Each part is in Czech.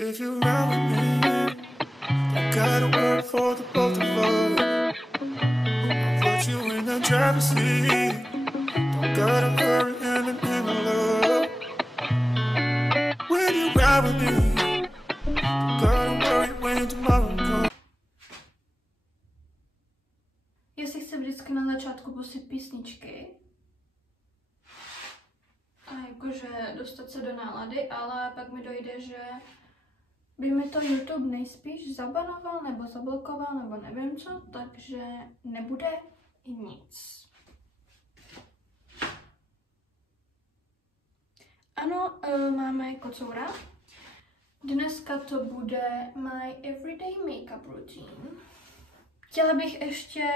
If you ride with me, I gotta work for the both of us. I'll put you in the driver's seat. Don't gotta hurry in the love. When you ride with me, don't gotta worry when tomorrow comes. Já si chci vždycky na začátku pustit písničky. A jakože dostat se do nálady, ale pak mi dojde, že by mi to YouTube nejspíš zabanoval nebo zablokoval nebo nevím co, takže nebude nic. Ano, máme kocoura. Dneska to bude my everyday makeup routine. Chtěla bych ještě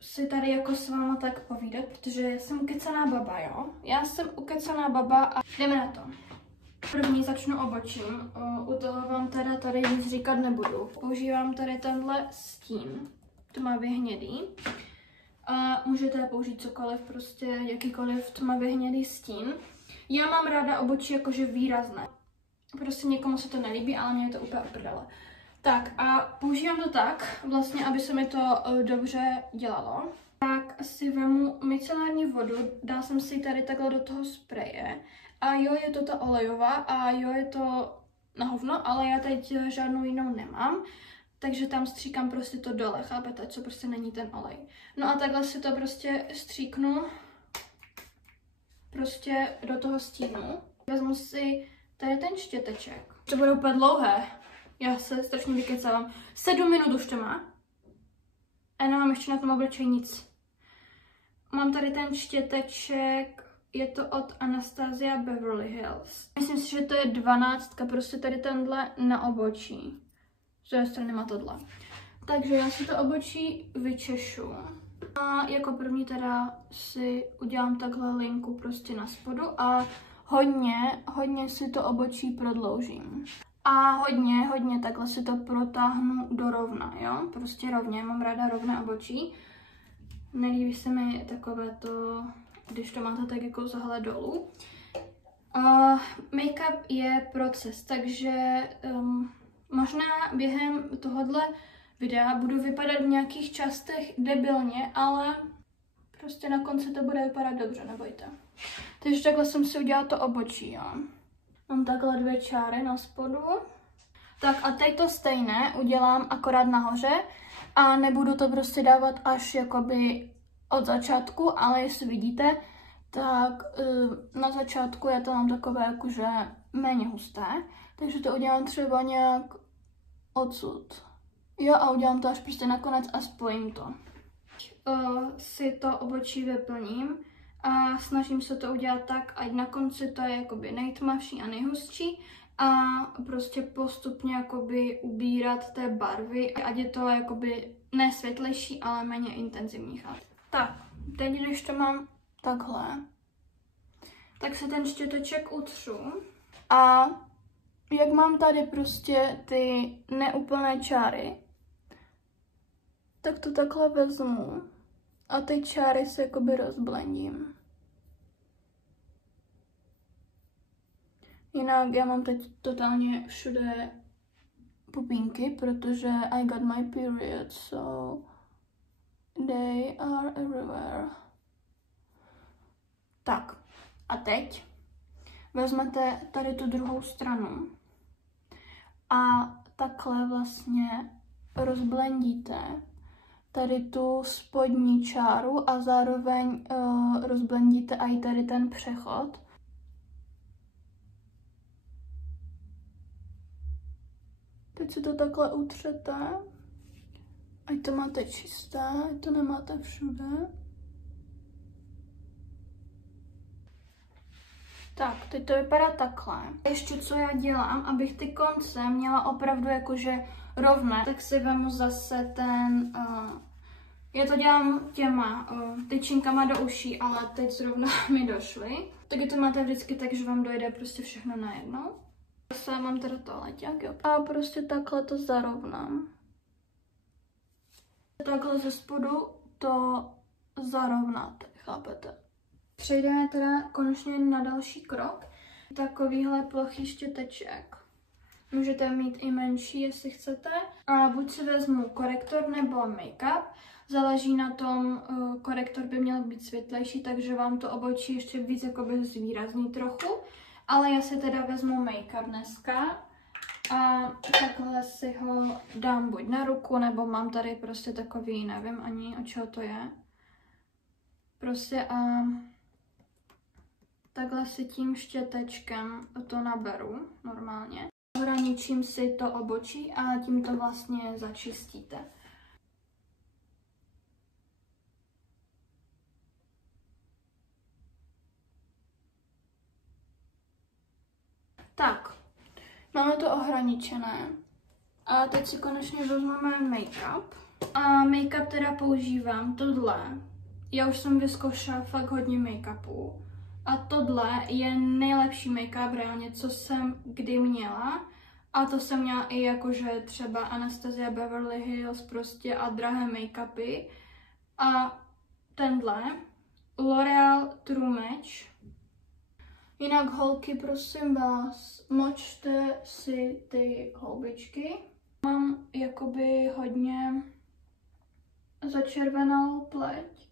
si tady jako s váma tak povídat, protože jsem ukecaná baba, jo? Já jsem ukecaná baba a jdeme na to. První začnu obočím, u toho vám teda tady nic říkat nebudu. Používám tady tenhle stín, tmavě hnědý. A můžete použít cokoliv, prostě jakýkoliv tmavě hnědý stín. Já mám ráda obočí jakože výrazné. Prostě někomu se to nelíbí, ale mě je to úplně uprdele. Tak a používám to tak, vlastně, aby se mi to dobře dělalo. Tak si vemu micelární vodu, dal jsem si ji tady takhle do toho spreje. A jo, je to ta olejová a jo, je to na hovno, ale já teď žádnou jinou nemám. Takže tam stříkám prostě to dole, chápete, co prostě není ten olej. No a takhle si to prostě stříknu prostě do toho stínu. Vezmu si tady ten štěteček. To bude úplně dlouhé. Já se strašně vykecávám. 7 minut už to má. A nemám ještě na tom obličeji nic. Mám tady ten štěteček, je to od Anastasia Beverly Hills. Myslím si, že to je 12, prostě tady tenhle na obočí. Z druhé strany má tohle. Takže já si to obočí vyčešu. A jako první teda si udělám takhle linku prostě na spodu a hodně si to obočí prodloužím. A hodně takhle si to protáhnu do rovna, jo? Prostě rovně, mám ráda rovné obočí. Nelíbí se mi takové to, když to máte tak jako zahle dolů. Make-up je proces, takže možná během tohohle videa budu vypadat v nějakých částech debilně, ale prostě na konci to bude vypadat dobře, nebojte. Takže takhle jsem si udělala to obočí, jo. Mám takhle 2 čáry na spodu. Tak a teď to stejné udělám akorát nahoře a nebudu to prostě dávat až jakoby od začátku, ale jestli vidíte, tak na začátku já to mám takové jakože méně husté, takže to udělám třeba nějak odsud. Jo, a udělám to až prostě nakonec a spojím to. Si to obočí vyplním a snažím se to udělat tak, ať na konci to je jakoby nejtmavší a nejhustší a prostě postupně jakoby ubírat té barvy, ať je to jakoby ne světlejší, ale méně intenzivní. Tak, teď když to mám takhle, tak se ten štěteček utřu a jak mám tady prostě ty neúplné čáry, tak to takhle vezmu a ty čáry se jakoby rozblendím. Jinak já mám teď totálně všude pupínky, protože I got my period, so they are everywhere. Tak, a teď vezmete tady tu druhou stranu a takhle vlastně rozblendíte tady tu spodní čáru a zároveň rozblendíte i tady ten přechod. Teď si to takhle utřete, ať to máte čisté, ať to nemáte všude. Tak, teď to vypadá takhle. Ještě co já dělám, abych ty konce měla opravdu jakože rovné, tak si vemu zase ten, já to dělám těma tyčinkama do uší, ale teď zrovna mi došly. Taky to máte vždycky tak, že vám dojde prostě všechno najednou. Zase mám teda toaleťák, jo. A prostě takhle to zarovnám. Takhle ze spodu to zarovnáte, chápete? Přejdeme teda konečně na další krok. Takovýhle plochý štěteček. Můžete mít i menší, jestli chcete. A buď si vezmu korektor nebo make-up. Záleží na tom, korektor by měl být světlejší, takže vám to obočí ještě víc jakoby zvýrazní trochu. Ale já si teda vezmu make-up dneska. A takhle si ho dám buď na ruku, nebo mám tady prostě takový, nevím ani o čeho to je. Prostě a takhle si tím štětečkem to naberu normálně. Ohraničím si to obočí a tím to vlastně začistíte. Tak, máme to ohraničené. A teď si konečně vezmeme make-up. A make-up teda používám tohle. Já už jsem vyzkoušela fakt hodně make-upů. A tohle je nejlepší make-up reálně, co jsem kdy měla. A to jsem měla i jakože třeba Anastasia Beverly Hills prostě a drahé make-upy. A tenhle L'Oreal True Match. Jinak holky, prosím vás, močte si ty houbičky. Mám jakoby hodně začervenalou pleť.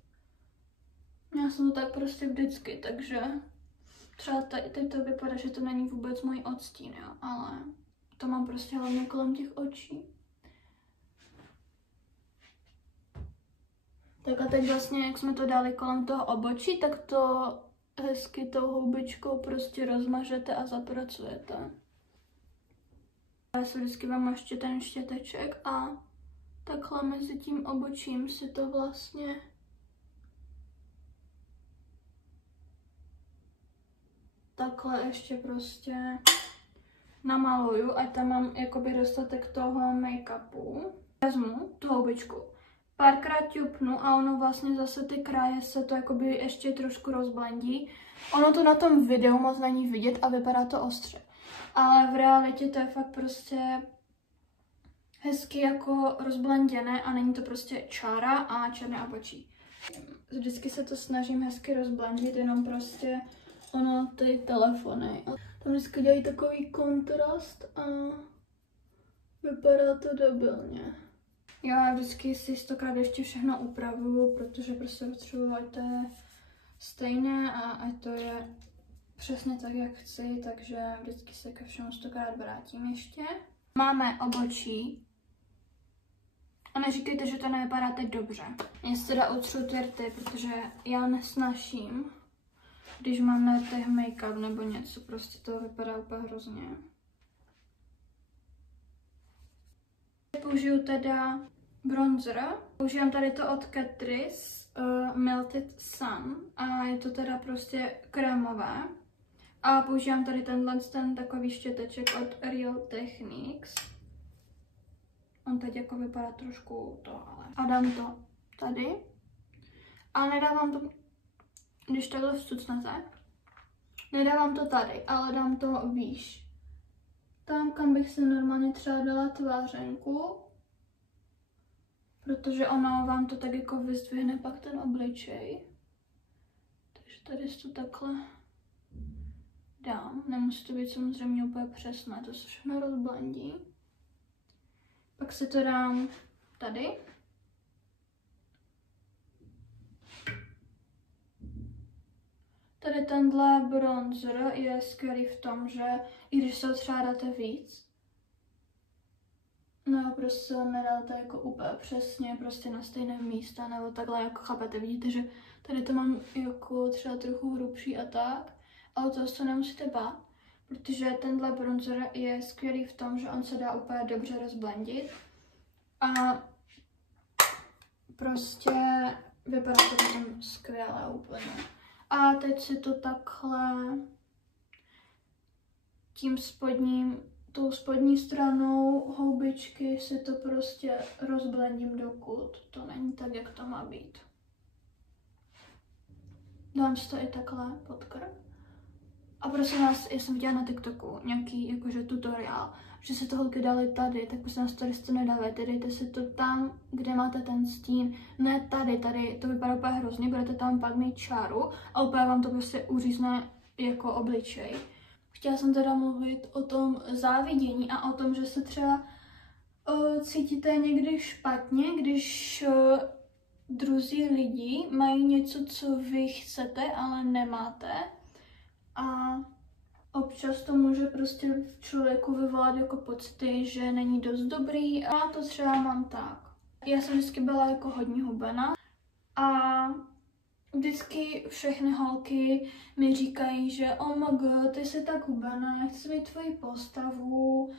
Já jsem to tak prostě vždycky, takže třeba teď to vypadá, že to není vůbec můj odstín, jo, ale to mám prostě hlavně kolem těch očí. Tak a teď vlastně, jak jsme to dali kolem toho obočí, tak to hezky tou houbičkou prostě rozmažete a zapracujete. Já si vždycky vám ještě ten štěteček a takhle mezi tím obočím si to vlastně takhle ještě prostě namaluju, ať tam mám jakoby dostatek toho make-upu. Vezmu tu houbičku, párkrát ťupnu a ono vlastně zase ty kraje se to jakoby ještě trošku rozblendí. Ono to na tom videu moc není vidět a vypadá to ostře. Ale v realitě to je fakt prostě hezky jako rozblenděné a není to prostě čára a černé obočí. Vždycky se to snažím hezky rozblendit, jenom prostě ono ty telefony. A tam vždycky dělají takový kontrast a vypadá to debilně. Já vždycky si 100krát ještě všechno upravuju, protože prostě potřebuji, ať to je stejné a ať to je přesně tak, jak chci, takže vždycky se ke všemu 100krát vrátím ještě. Máme obočí. A neříkejte, že to nevypadá teď dobře. Já si teda utřu ty rty, protože já nesnáším, když mám na rtech make-up nebo něco, prostě to vypadá úplně hrozně. Použiju teda bronzer. Používám tady to od Catrice Melted Sun a je to teda prostě krémové. A používám tady ten takový štěteček od Real Techniques. On teď jako vypadá trošku to, ale... A dám to tady. A nedávám to, když takhle vstucnete, nedávám to tady, ale dám to výš. Tam, kam bych si normálně třeba dala tvářenku, protože ono vám to tak jako vyzdvihne pak ten obličej. Takže tady si to takhle dám. Nemusí to být samozřejmě úplně přesné, to se všechno rozblendí. Pak si to dám tady. Tady tenhle bronzer je skvělý v tom, že i když se ho třeba dáte víc, nebo prostě nedáte jako úplně přesně, prostě na stejné místa, nebo takhle, jako chápete, vidíte, že tady to mám jako třeba trochu hrubší a tak, ale to se nemusíte bát, protože tenhle bronzer je skvělý v tom, že on se dá úplně dobře rozblendit a prostě vypadá to potom skvěle úplně. A teď si to takhle tím tou spodní stranou houbičky si to prostě rozblendím, dokud to není tak, jak to má být. Dám si to i takhle pod krk. A prosím vás, já jsem viděla na TikToku nějaký jakože tutoriál, že si to holky dali tady, tak prosím vás, tady si to nedávajte, dejte si to tam, kde máte ten stín, ne tady to vypadá úplně hrozně, budete tam pak mít čáru a úplně vám to prostě uřízne jako obličej. chtěla jsem teda mluvit o tom závidění a o tom, že se třeba cítíte někdy špatně, když druzí lidi mají něco, co vy chcete, ale nemáte. A občas to může prostě v člověku vyvolat jako pocity, že není dost dobrý a to třeba mám tak. Já jsem vždycky byla jako hodně hubená a vždycky všechny holky mi říkají, že oh my god, ty jsi tak hubená, já chci mít tvoji postavu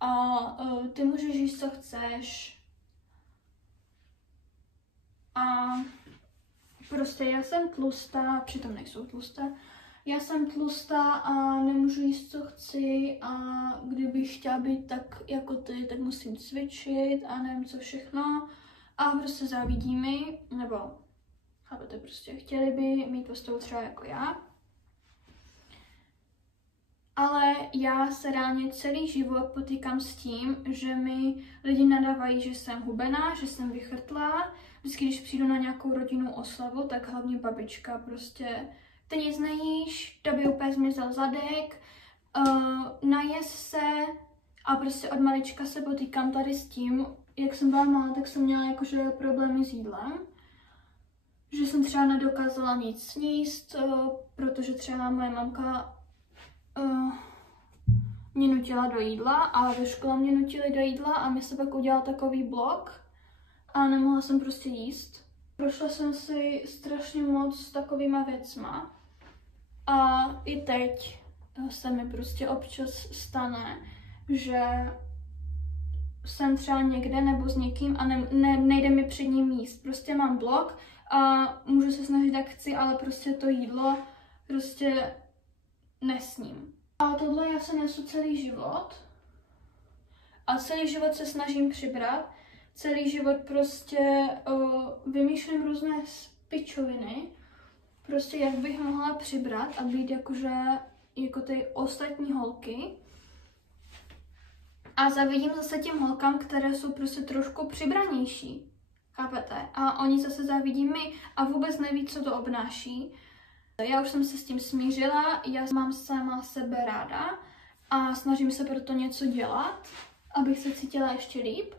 a ty můžeš jíst, co chceš. A prostě já jsem tlustá, přitom nejsou tlusté. Já jsem tlustá a nemůžu jíst, co chci a kdybych chtěla být tak jako ty, tak musím cvičit a nevím co všechno. A prostě závidí mi, nebo chápete, prostě chtěli by mít postavu třeba jako já. Ale já se reálně celý život potýkám s tím, že mi lidi nadávají, že jsem hubená, že jsem vychrtlá. Vždycky, když přijdu na nějakou rodinnou oslavu, tak hlavně babička prostě ty nic nejíš, to by úplně zmizel zadek, najez se a prostě od malička se potýkám tady s tím, jak jsem byla malá, tak jsem měla jakože problémy s jídlem. Že jsem třeba nedokázala nic sníst, protože třeba moje mamka mě nutila do jídla a ve škole mě nutili do jídla a mě se pak udělal takový blok a nemohla jsem prostě jíst. Prošla jsem si strašně moc s takovýma věcma a i teď se mi prostě občas stane, že jsem třeba někde nebo s někým a nejde mi před ním jíst. Prostě mám blok a můžu se snažit jak chci, ale prostě to jídlo prostě nesním. A tohle já se nesu celý život a celý život se snažím přibrat. Celý život prostě vymýšlím různé pičoviny, prostě jak bych mohla přibrat a být jakože jako ty ostatní holky. A zavidím zase těm holkám, které jsou prostě trošku přibranější, chápete? A oni zase zavidí mi a vůbec neví, co to obnáší. Já už jsem se s tím smířila, já mám sama sebe ráda a snažím se proto něco dělat, abych se cítila ještě líp.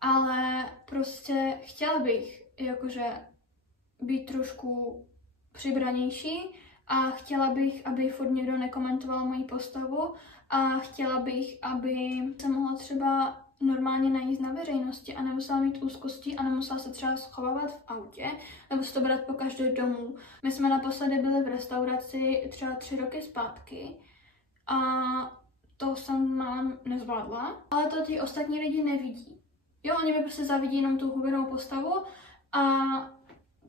Ale prostě chtěla bych jakože být trošku přibranější a chtěla bych, aby furt někdo nekomentoval moji postavu a chtěla bych, aby se mohla třeba normálně najíst na veřejnosti a nemusela mít úzkosti a nemusela se třeba schovávat v autě nebo si to brát po každé domů. My jsme naposledy byli v restauraci třeba 3 roky zpátky a to jsem mám nezvládla, ale to ti ostatní lidi nevidí. Jo, oni mi prostě zavidí jenom tu hubenou postavu a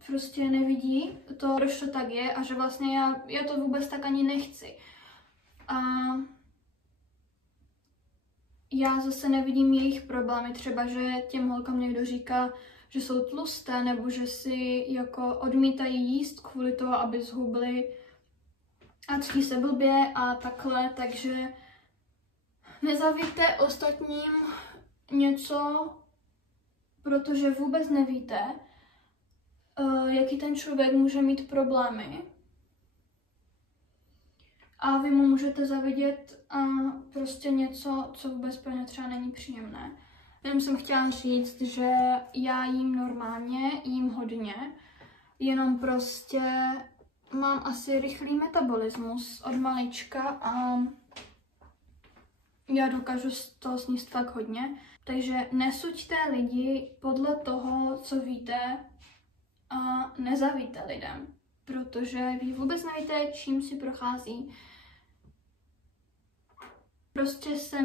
prostě nevidí to, proč to tak je a že vlastně já to vůbec tak ani nechci. A já zase nevidím jejich problémy, třeba, že těm holkám někdo říká, že jsou tlusté nebo že si jako odmítají jíst kvůli toho, aby zhubli a cítí se blbě a takhle, takže nezavíte ostatním něco, protože vůbec nevíte, jaký ten člověk může mít problémy. A vy mu můžete zavidět prostě něco, co vůbec pro ně třeba není příjemné. Jenom jsem chtěla říct, že já jím normálně, jím hodně, jenom prostě mám asi rychlý metabolismus od malička a já dokážu to sníst fakt hodně. Takže nesuďte lidi podle toho, co víte a nezavíte lidem, protože vy vůbec nevíte, čím si prochází. Prostě se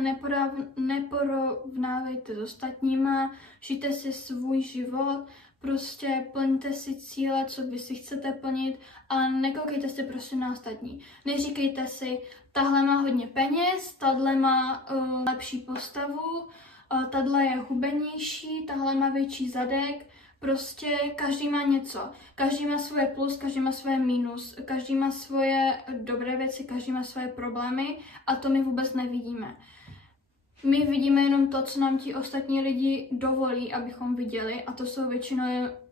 neporovnávejte s ostatníma, žijte si svůj život, prostě plňte si cíle, co vy si chcete plnit a nekoukejte si prostě na ostatní. Neříkejte si, tahle má hodně peněz, tahle má lepší postavu, tahle je hubenější, tahle má větší zadek. Prostě každý má něco. Každý má svoje plus, každý má svoje minus, každý má svoje dobré věci, každý má svoje problémy a to my vůbec nevidíme. My vidíme jenom to, co nám ti ostatní lidi dovolí, abychom viděli a to jsou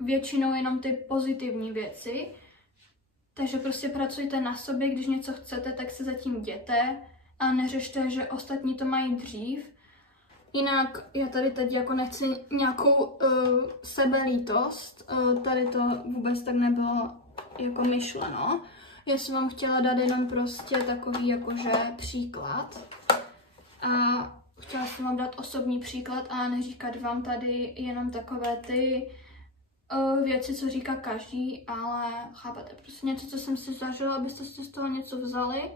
většinou jenom ty pozitivní věci. Takže prostě pracujte na sobě, když něco chcete, tak se zatím jděte a neřešte, že ostatní to mají dřív. Jinak já tady teď jako nechci nějakou sebelítost, tady to vůbec tak nebylo jako myšleno. Já jsem vám chtěla dát jenom prostě takový jakože příklad a chtěla jsem vám dát osobní příklad a neříkat vám tady jenom takové ty věci, co říká každý, ale chápete, prostě něco, co jsem si zažila, abyste si z toho něco vzali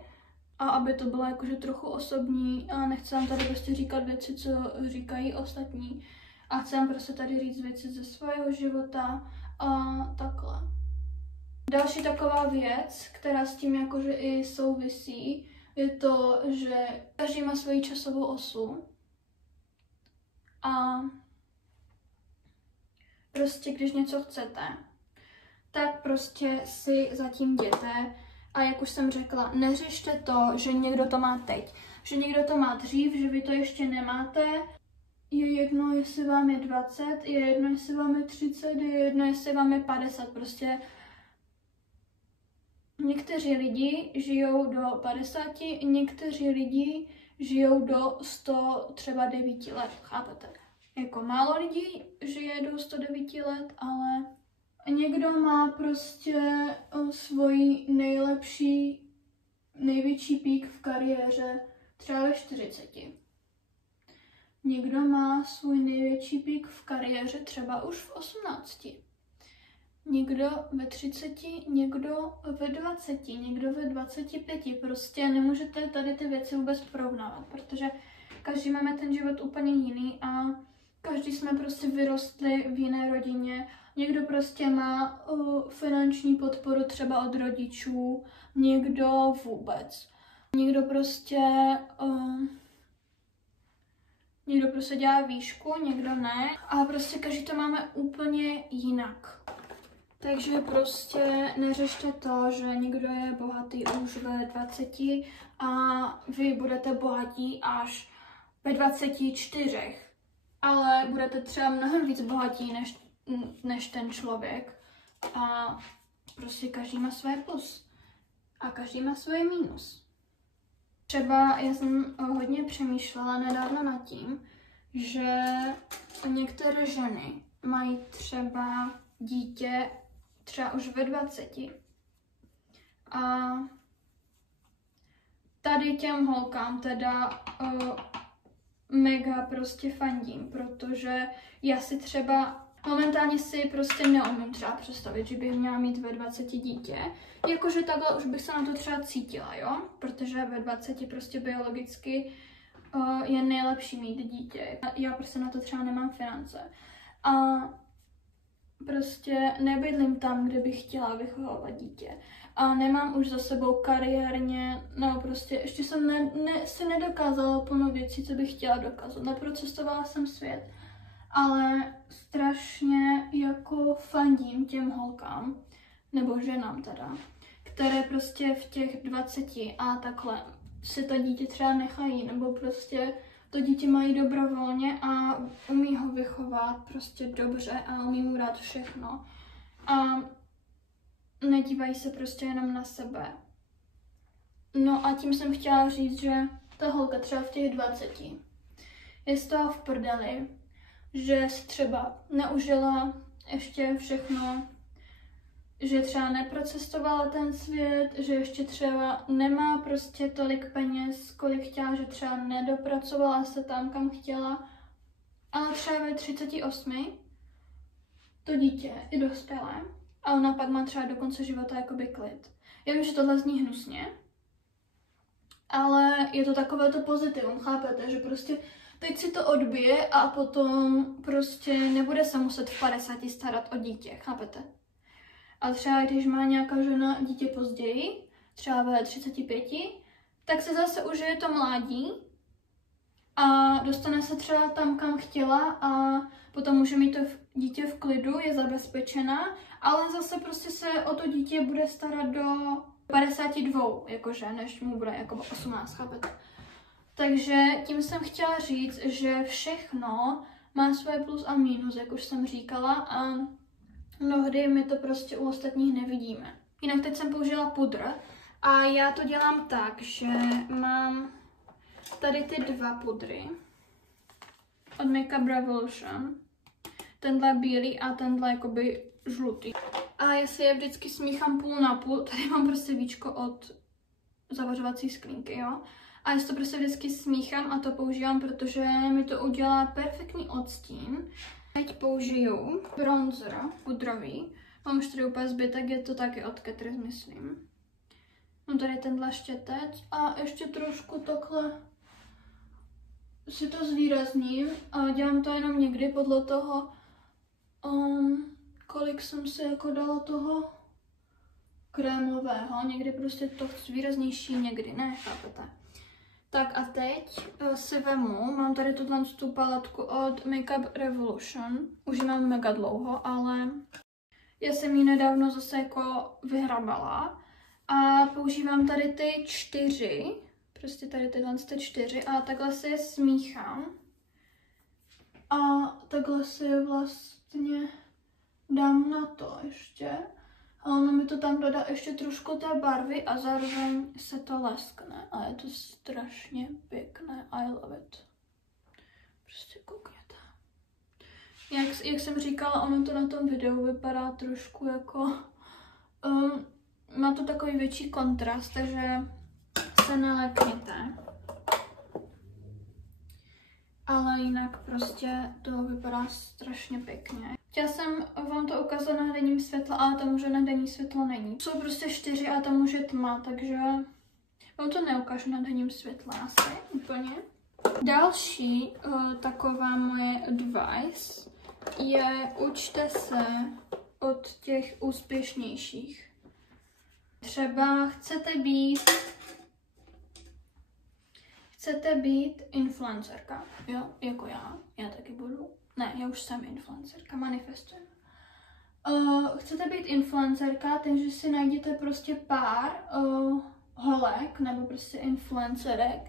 a aby to bylo jakože trochu osobní a nechci vám tady prostě říkat věci, co říkají ostatní a chci vám prostě tady říct věci ze svého života a takhle. Další taková věc, která s tím jakože i souvisí, je to, že každý má svoji časovou osu a prostě když něco chcete, tak prostě si zatím jděte a jak už jsem řekla, neřešte to, že někdo to má teď, že někdo to má dřív, že vy to ještě nemáte. Je jedno, jestli vám je 20, je jedno, jestli vám je 30, je jedno, jestli vám je 50, prostě někteří lidi žijou do 50, někteří lidi žijou do 100 třeba 9 let, chápete? Jako málo lidí žije do 109 let, ale někdo má prostě svůj největší pík v kariéře třeba ve 40. Někdo má svůj největší pík v kariéře třeba už v 18. Někdo ve 30, někdo ve 20, někdo ve 25. Prostě nemůžete tady ty věci vůbec porovnávat, protože každý máme ten život úplně jiný a každý jsme prostě vyrostli v jiné rodině. Někdo prostě má finanční podporu třeba od rodičů, někdo vůbec. Někdo prostě dělá výšku, někdo ne. A prostě každý to máme úplně jinak. Takže prostě neřešte to, že někdo je bohatý už ve 20 a vy budete bohatí až ve 24. Ale budete třeba mnohem víc bohatí než ten člověk. A prostě každý má své plus. A každý má svoje mínus. Třeba já jsem hodně přemýšlela nedávno nad tím, že některé ženy mají třeba dítě třeba už ve 20. A tady těm holkám teda mega prostě fandím, protože já si třeba momentálně si prostě neumím třeba představit, že bych měla mít ve 20 dítě. Jakože takhle už bych se na to třeba cítila, jo? Protože ve 20 prostě biologicky je nejlepší mít dítě. Já prostě na to třeba nemám finance. A prostě nebydlím tam, kde bych chtěla vychovávat dítě. A nemám už za sebou kariérně, no prostě ještě jsem si nedokázala plno věcí, co bych chtěla dokázat. Neprocestovala jsem svět, ale strašně jako fandím těm holkám, nebo ženám teda, které prostě v těch 20 a takhle si to dítě třeba nechají, nebo prostě to dítě mají dobrovolně a umí ho vychovat prostě dobře a umí mu dát všechno. A nedívají se prostě jenom na sebe. No a tím jsem chtěla říct, že ta holka třeba v těch 20 je z toho v prdeli, že si třeba neužila ještě všechno, že třeba neprocestovala ten svět, že ještě třeba nemá prostě tolik peněz, kolik chtěla, že třeba nedopracovala se tam, kam chtěla, ale třeba ve 38 to dítě je dospělé a ona pak má třeba do konce života jakoby klid. Já vím, že tohle zní hnusně, ale je to takové to pozitivum, chápete, že prostě teď si to odbije a potom prostě nebude se muset v 50 starat o dítě, chápete? A třeba když má nějaká žena dítě později, třeba ve 35, tak se zase užije to mládí a dostane se třeba tam, kam chtěla a potom může mít to dítě v klidu, je zabezpečená, ale zase prostě se o to dítě bude starat do 52, jakože, než mu bude jako 18, chápete? Takže tím jsem chtěla říct, že všechno má svoje plus a mínus, jak už jsem říkala, a mnohdy my to prostě u ostatních nevidíme. Jinak teď jsem použila pudr a já to dělám tak, že mám tady ty dva pudry od Makeup Revolution. Tenhle bílý a tenhle jakoby žlutý. A já si je vždycky smíchám půl na půl. Tady mám prostě víčko od zavařovací sklinky, jo. A já si to prostě vždycky smíchám a to používám, protože mi to udělá perfektní odstín. Teď použiju bronzer pudrový. Mám už tady úplně zbytek, je to taky od Catrice, myslím. Mám tady tenhle štětec a ještě trošku takhle si to zvýrazním a dělám to jenom někdy podle toho, kolik jsem si jako dala toho krémového. Někdy prostě to výraznější, někdy ne, chápete. Tak a teď si vemu, mám tady tu paletku od Makeup Revolution. Už ji mám mega dlouho, ale já jsem ji nedávno zase jako vyhrabala. A používám tady ty 4, prostě tady tyhle 4 a takhle si je smíchám. A takhle si je vlastně dám na to ještě. A ono mi to tam dodá ještě trošku té barvy a zároveň se to leskne. A je to strašně pěkné. I love it. Prostě koukněte. Jak jsem říkala, ono to na tom videu vypadá trošku jako... má to takový větší kontrast, takže se nelekněte. Ale jinak prostě to vypadá strašně pěkně. Chtěla jsem vám to ukázat na denním světle, ale tam už na denní světlo není. Jsou prostě 4 a tam už je tma, takže vám to neukážu na denním světle asi úplně. Další taková moje advice je učte se od těch úspěšnějších. Třeba chcete být influencerka, jo, jako já taky budu. Ne, já už jsem influencerka, manifestujem. Chcete být influencerka, takže si najděte prostě pár holek nebo prostě influencerek,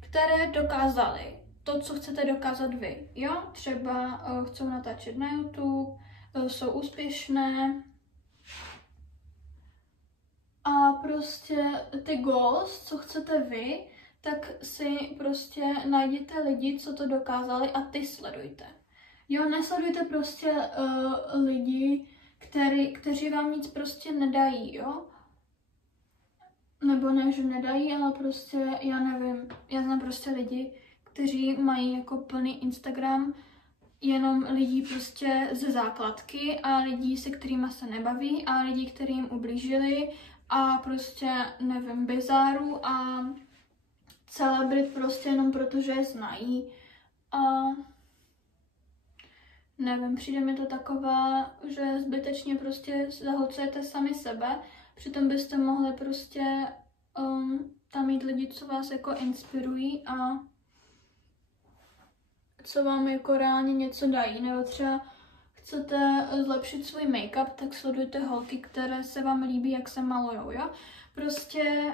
které dokázaly to, co chcete dokázat vy, jo? Třeba chcou natáčet na YouTube, jsou úspěšné a prostě ty goals, co chcete vy, tak si prostě najděte lidi, co to dokázali a ty sledujte. Jo, nesledujte prostě lidi, kteří vám nic prostě nedají, jo? Nebo ne, že nedají, ale prostě, já nevím, já znám prostě lidi, kteří mají jako plný Instagram jenom lidí prostě ze základky a lidí, se kterými se nebaví a lidí, kteří jim ublížili a prostě, nevím, bizáru a celebrit prostě jenom protože je znají a nevím, přijde mi to takové, že zbytečně prostě zahlcujete sami sebe, přitom byste mohli prostě tam mít lidi, co vás jako inspirují a co vám jako reálně něco dají, nebo třeba chcete zlepšit svůj make-up, tak sledujte holky, které se vám líbí, jak se malujou, jo? Prostě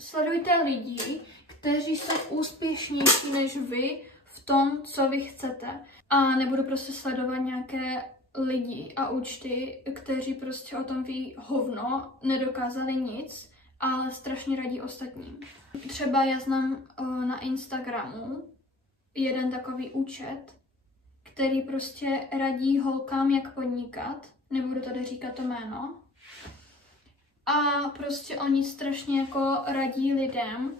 sledujte lidi, kteří jsou úspěšnější než vy v tom, co vy chcete. A nebudu prostě sledovat nějaké lidi a účty, kteří prostě o tom ví hovno, nedokázali nic, ale strašně radí ostatním. Třeba já znám na Instagramu jeden takový účet, který prostě radí holkám, jak podnikat, nebudu tady říkat to jméno, a prostě oni strašně jako radí lidem,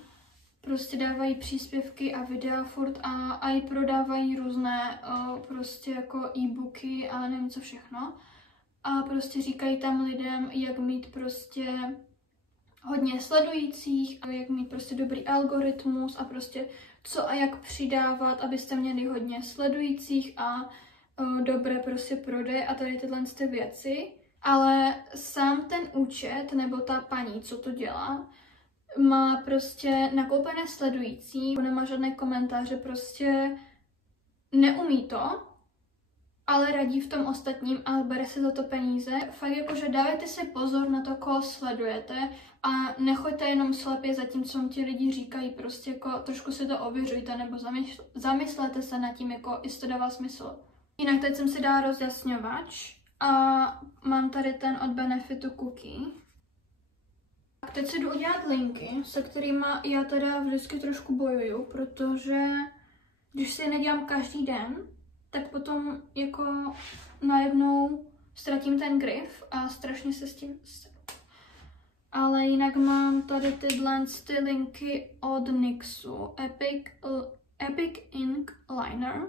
prostě dávají příspěvky a videa furt a i prodávají různé prostě jako e-booky a nevím co všechno. A prostě říkají tam lidem, jak mít prostě hodně sledujících, jak mít prostě dobrý algoritmus a prostě co a jak přidávat, abyste měli hodně sledujících a dobré prostě prodeje a tady tyhle ty věci. Ale sám ten účet nebo ta paní, co to dělá, má prostě nakoupené sledující, nemá žádné komentáře, prostě neumí to, ale radí v tom ostatním a bere si za to peníze. Fakt jakože dávajte si pozor na to, koho sledujete a nechoďte jenom slepě za tím, co vám ti lidi říkají, prostě jako trošku si to ověřujte nebo zamyslete se nad tím, jako jestli to dává smysl. Jinak teď jsem si dala rozjasňovač a mám tady ten od Benefitu Cookie. Tak teď si jdu udělat linky, se kterými já teda vždycky trošku bojuju, protože když si je nedělám každý den, tak potom jako najednou ztratím ten grif a strašně se s tím seru. Ale jinak mám tady tyhle linky od NYXu, Epic Ink Liner.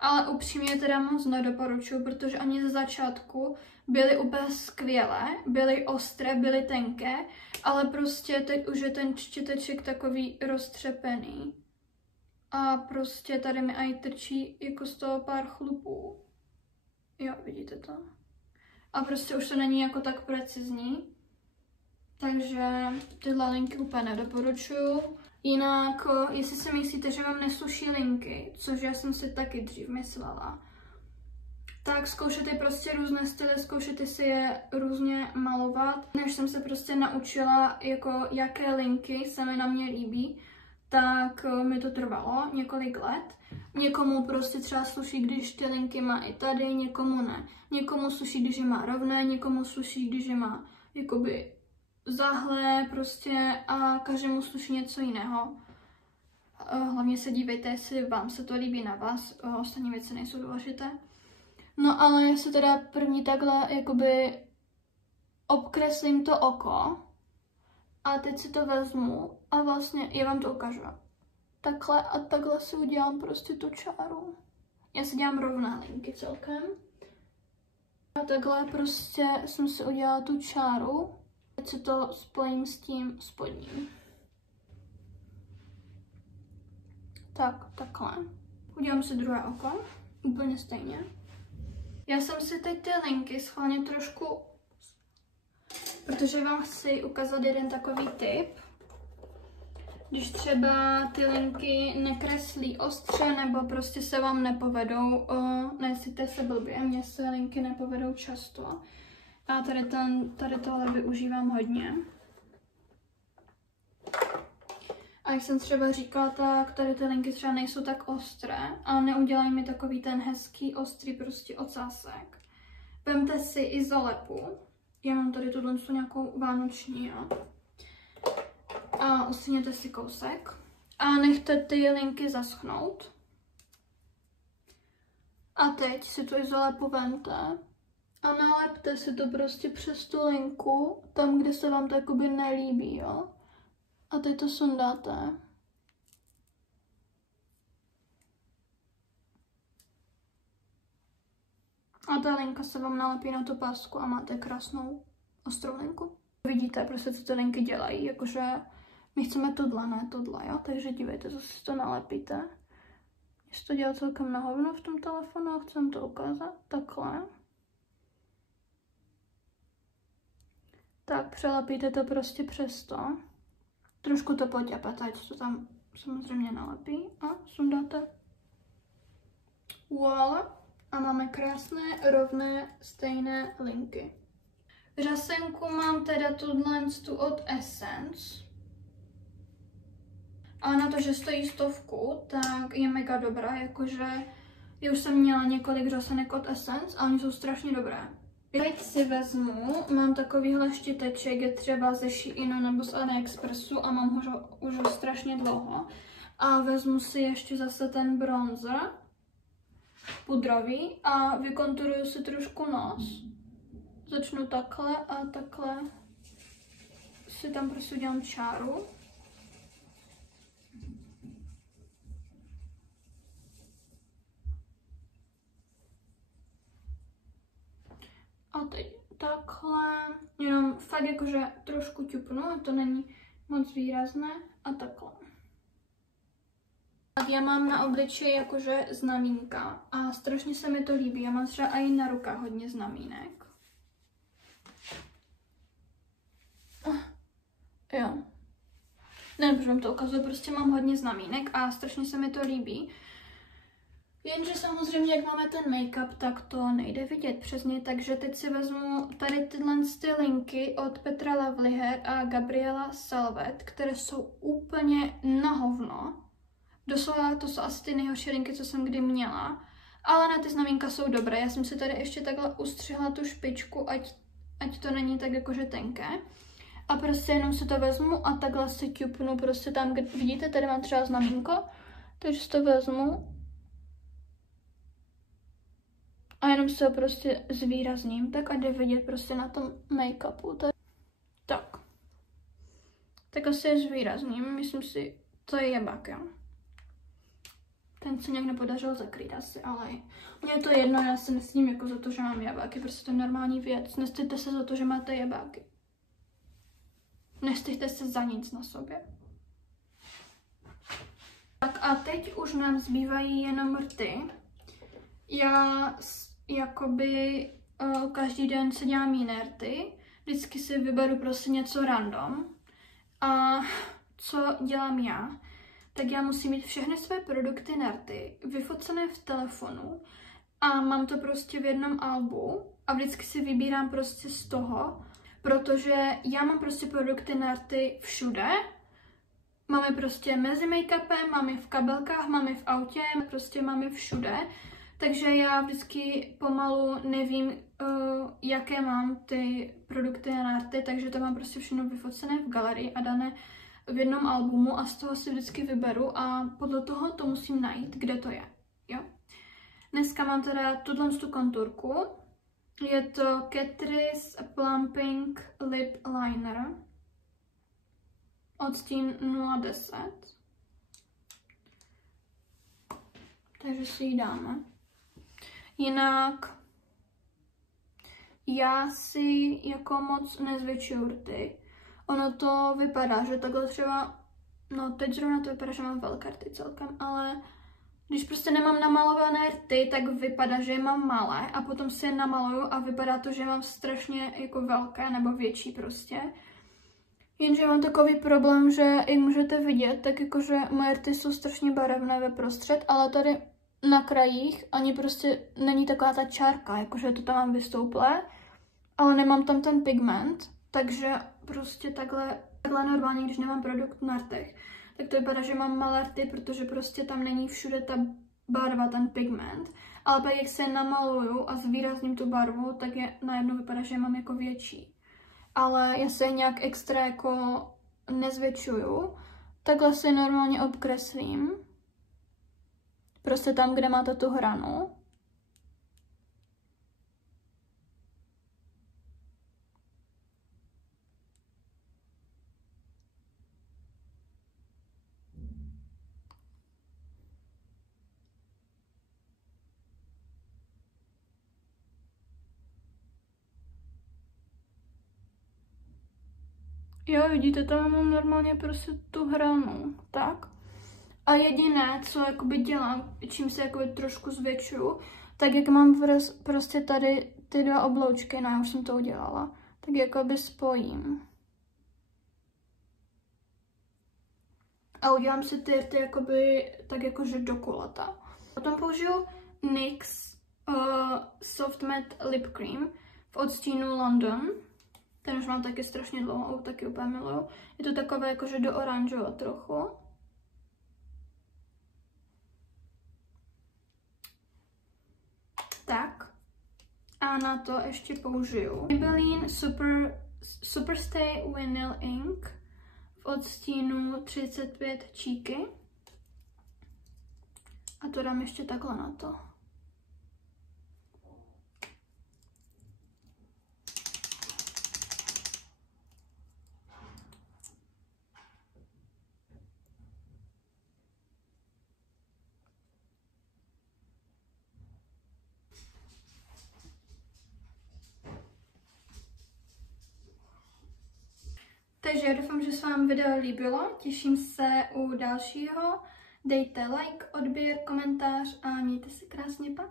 Ale upřímně teda moc nedoporučuji, protože ani ze začátku byly úplně skvělé, byly ostré, byly tenké, ale prostě teď už je ten štěteček takový roztřepený. A prostě tady mi aj trčí jako z toho pár chlupů. Jo, vidíte to? A prostě už to není jako tak precizní. Takže tyhle linky úplně nedoporučuju. Jinak, jestli si myslíte, že vám nesuší linky, což já jsem si taky dřív myslela, tak zkoušete prostě různé styly, zkoušete si je různě malovat. Než jsem se prostě naučila, jako jaké linky se mi na mě líbí, tak mi to trvalo několik let. Někomu prostě třeba sluší, když ty linky má i tady, někomu ne. Někomu sluší, když je má rovné, někomu sluší, když je má jakoby zahlé prostě a každému sluší něco jiného. Hlavně se dívejte, jestli vám se to líbí na vás, ostatní věci nejsou důležité. No ale já se teda první takhle jakoby obkreslím to oko a teď si to vezmu a vlastně já vám to ukážu. Takhle a takhle si udělám prostě tu čáru. Já si dělám rovné linky celkem. A takhle prostě jsem si udělala tu čáru. Teď si to spojím s tím spodním. Tak, takhle. Udělám si druhé oko, úplně stejně. Já jsem si teď ty linky schválně trošku, protože vám chci ukázat jeden takový tip. Když třeba ty linky nekreslí ostře nebo prostě se vám nepovedou, necítíte se blbě, mně se linky nepovedou často. A tady tohle využívám hodně. A jak jsem třeba říkala, tak tady ty linky třeba nejsou tak ostré a neudělají mi takový ten hezký, ostrý prostě ocásek. Vemte si izolepu. Já mám tady tuhle nějakou vánoční, jo. A usíněte si kousek. A nechte ty linky zaschnout. A teď si tu izolepu vemte. A nalepte si to prostě přes tu linku, tam, kde se vám to jakoby nelíbí, jo. A teď to sundáte. A ta linka se vám nalepí na tu pásku a máte krásnou ostrou linku. Vidíte prostě, co ty linky dělají, jakože my chceme tohle, ne tohle, jo. Takže dívejte, co si to nalepíte. Já si to dělá celkem na hovno v tom telefonu a chci vám to ukázat. Takhle. Tak přelepíte to prostě přes to. Trošku to poťapete, ať to tam samozřejmě nalepí a sundáte. Voilà. A máme krásné, rovné, stejné linky. Řasenku mám teda tuhle od Essence. A na to, že stojí 100, tak je mega dobrá, jakože já už jsem měla několik řasenek od Essence a oni jsou strašně dobré. Teď si vezmu, mám takovýhle štěteček, je třeba ze Sheinu nebo z AliExpressu a mám ho už strašně dlouho. A vezmu si ještě zase ten bronzer pudrový a vykonturuju si trošku nos. Začnu takhle a takhle si tam prostě udělám čáru. A teď takhle, jenom fakt jakože trošku ťupnu, a to není moc výrazné, a takhle. Tak já mám na obličeji jakože znamínka a strašně se mi to líbí, já mám třeba i na rukách hodně znamínek. Jo. Nevím, proč vám to ukazuju, prostě mám hodně znamínek a strašně se mi to líbí. Jenže samozřejmě, jak máme ten make-up, tak to nejde vidět přes něj, takže teď si vezmu tady tyhle linky od Petra Lovelyhair a Gabriela Salvet, které jsou úplně na hovno. Doslova to jsou asi ty nejhorší linky, co jsem kdy měla, ale na ty znamínka jsou dobré. Já jsem si tady ještě takhle ustřihla tu špičku, ať ať to není tak jakože tenké. A prostě jenom si to vezmu a takhle si ťupnu prostě tam, kde vidíte, tady mám třeba znamínko, takže si to vezmu a jenom se ho prostě zvýrazním, tak ať jde vidět prostě na tom make-upu. Tak asi je zvýrazním, myslím si, to je jebák, jo. Ten se nějak nepodařilo zakrýt asi, ale mně je to jedno, já se nestydím jako za to, že mám jebáky, prostě to je normální věc. Nestyďte se za to, že máte jebáky. Nestyďte se za nic na sobě. Tak a teď už nám zbývají jenom rty. Já jakoby každý den si dělám jiné rty. Vždycky si vyberu prostě něco random. A co dělám já? Tak já musím mít všechny své produkty na rty vyfocené v telefonu a mám to prostě v jednom albu a vždycky si vybírám prostě z toho, protože já mám prostě produkty na rty všude. Mám je prostě mezi make-upem, mám je v kabelkách, mám je v autě, prostě mám je všude. Takže já vždycky pomalu nevím, jaké mám ty produkty na rty, takže to mám prostě všechno vyfocené v galerii a dané v jednom albumu a z toho si vždycky vyberu a podle toho to musím najít, kde to je, jo. Dneska mám teda tu konturku, je to Catrice Plumping Lip Liner, odstín 010, takže si ji dáme. Jinak já si jako moc nezvětšuju rty. Ono to vypadá, že takhle třeba, no teď zrovna to vypadá, že mám velké rty celkem, ale když prostě nemám namalované rty, tak vypadá, že je mám malé a potom si je namaluju a vypadá to, že mám strašně jako velké nebo větší prostě. Jenže mám takový problém, že jak můžete vidět, tak jakože moje rty jsou strašně barevné ve prostřed, ale tady na krajích ani prostě není taková ta čárka, jakože to tam mám vystouplé, ale nemám tam ten pigment, takže prostě takhle normálně, když nemám produkt na rtech, tak to vypadá, že mám malé rty, protože prostě tam není všude ta barva, ten pigment, ale pak jak se namaluju a zvýrazním tu barvu, tak je najednou vypadá, že mám jako větší. Ale já se je nějak extra jako nezvětšuju, takhle si normálně obkreslím, prostě tam, kde máte tu hranu. Jo, vidíte, tam mám normálně prostě tu hranu, tak. A jediné, co jakoby dělám, čím se jakoby trošku zvětšuju, tak jak mám prostě tady ty dva obloučky, no já už jsem to udělala, tak jakoby spojím. A udělám si ty rty jakoby tak jakože do kulata. Potom použiju NYX Soft Matte Lip Cream v odstínu London. Ten už mám taky strašně dlouho, taky úplně miluju. Je to takové jakože do oranžova trochu. Tak. A na to ještě použiju Maybelline Superstay Vinyl Ink v odstínu 35 Cheeky. A to dám ještě takhle na to. Takže já doufám, že se vám video líbilo, těším se u dalšího, dejte like, odběr, komentář a mějte se krásně, pa!